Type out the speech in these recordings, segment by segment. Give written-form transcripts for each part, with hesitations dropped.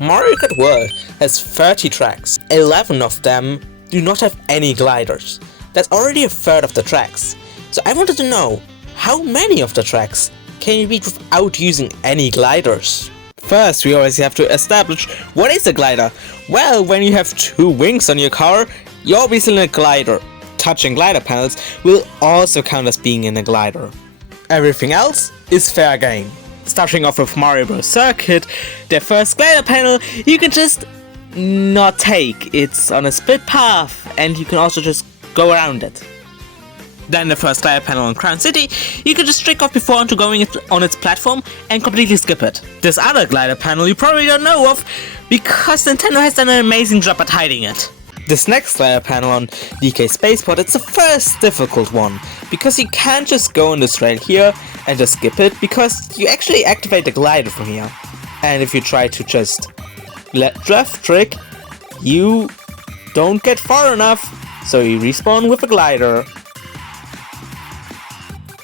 Mario Kart World has 30 tracks. 11 of them do not have any gliders. That's already a third of the tracks. So I wanted to know, how many of the tracks can you beat without using any gliders? First, we always have to establish what is a glider. Well, when you have two wings on your car, you're obviously in a glider. Touching glider panels will also count as being in a glider. Everything else is fair game. Starting off with Mario Bros. Circuit, the first glider panel you can just not take. It's on a split path and you can also just go around it. Then the first glider panel on Crown City, you can just trick off before onto going on its platform and completely skip it. This other glider panel you probably don't know of because Nintendo has done an amazing job at hiding it. This next glider panel on DK Spaceport, it's the first difficult one because you can't just go on this rail here and just skip it because you actually activate the glider from here. And if you try to just left trick, you don't get far enough, so you respawn with a glider.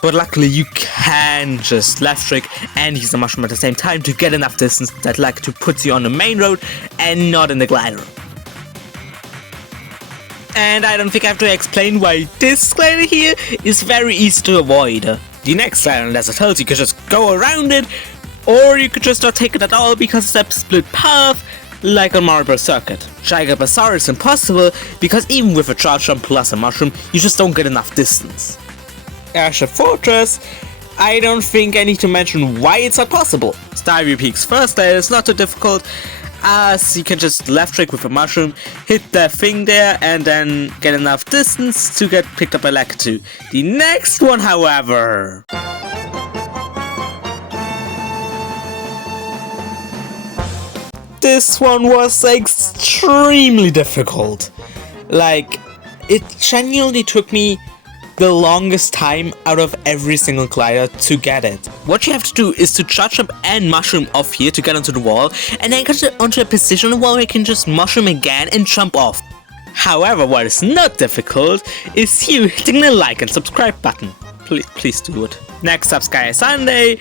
But luckily you can just left trick and use the mushroom at the same time to get enough distance that to put you on the main road and not in the glider. And I don't think I have to explain why this glider here is very easy to avoid. The next glider, as I told you, you could just go around it, or you could just not take it at all because it's a split path, like on Mario Bros. Circuit. Giga Bazaar is impossible because even with a charge jump plus a mushroom, you just don't get enough distance. Airship Fortress, I don't think I need to mention why it's not possible. Starview Peak's first glider is not too difficult, as you can just left trick with a mushroom, hit that thing there, and then get enough distance to get picked up by Lakitu. The next one, however, this one was extremely difficult. It genuinely took me the longest time out of every single glider to get it. What you have to do is to charge up and mushroom off here to get onto the wall, and then get onto a position on the wall where you can just mushroom again and jump off. However, what is not difficult is you hitting the like and subscribe button. Please do it. Next up, Sky Sunday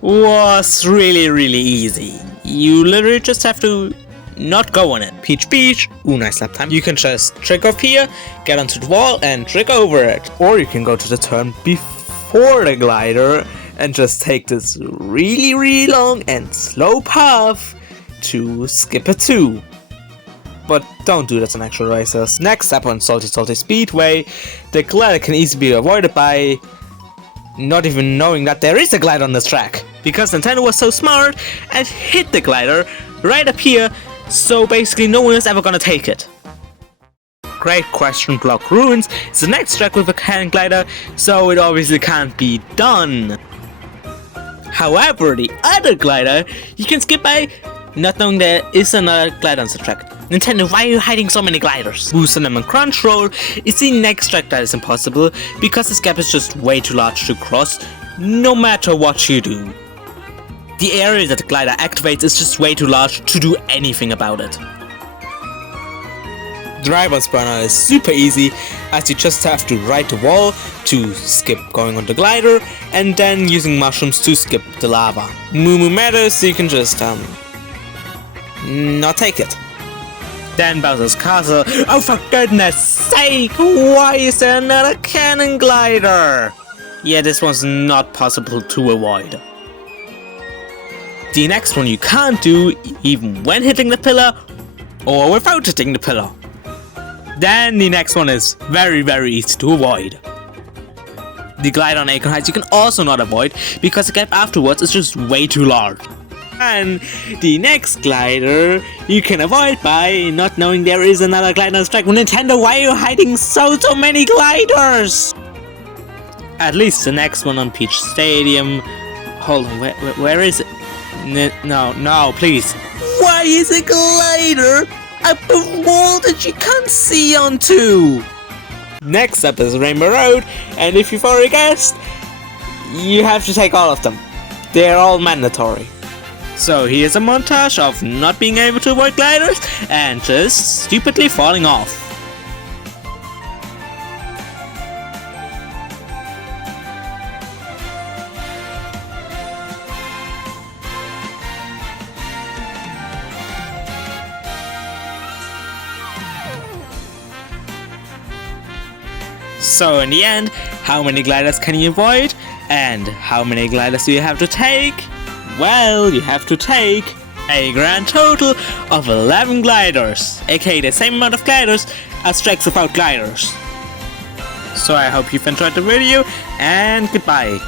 was really easy. You literally just have to not go on it. Peach Beach, ooh, nice lap time. You can just trick off here, get onto the wall and trick over it. Or you can go to the turn before the glider and just take this really long and slow path to skip it too. But don't do that on actual races. Next up on Salty Speedway, the glider can easily be avoided by not even knowing that there is a glider on this track. Because Nintendo was so smart and hit the glider right up here, so basically no one is ever gonna take it. Great Question Block Ruins is the next track with a cannon glider, so it obviously can't be done. However, the other glider you can skip by not knowing there is another glider on the track. Nintendo, why are you hiding so many gliders? Boost and Crunch Roll is the next track that is impossible because this gap is just way too large to cross no matter what you do. The area that the glider activates is just way too large to do anything about it. Driver's Burner is super easy, as you just have to ride the wall to skip going on the glider, and then using mushrooms to skip the lava. Moo Meadows, you can just not take it. Then Bowser's Castle. Oh, for goodness sake, why is there another cannon glider? Yeah, this one's not possible to avoid. The next one you can't do even when hitting the pillar or without hitting the pillar. Then the next one is very easy to avoid. The glider on Acorn Heights you can also not avoid because the gap afterwards is just way too large. And the next glider you can avoid by not knowing there is another glider on the track. Well, Nintendo, why are you hiding so many gliders? At least the next one on Peach Stadium. Hold on, where is it? No, please. Why is a glider up a wall that you can't see onto? Next up is Rainbow Road, and if you've already guessed, you have to take all of them. They're all mandatory. So here's a montage of not being able to avoid gliders and just stupidly falling off. So in the end, how many gliders can you avoid? And how many gliders do you have to take? Well, you have to take a grand total of 11 gliders, aka the same amount of gliders as tracks without gliders. So I hope you've enjoyed the video, and goodbye.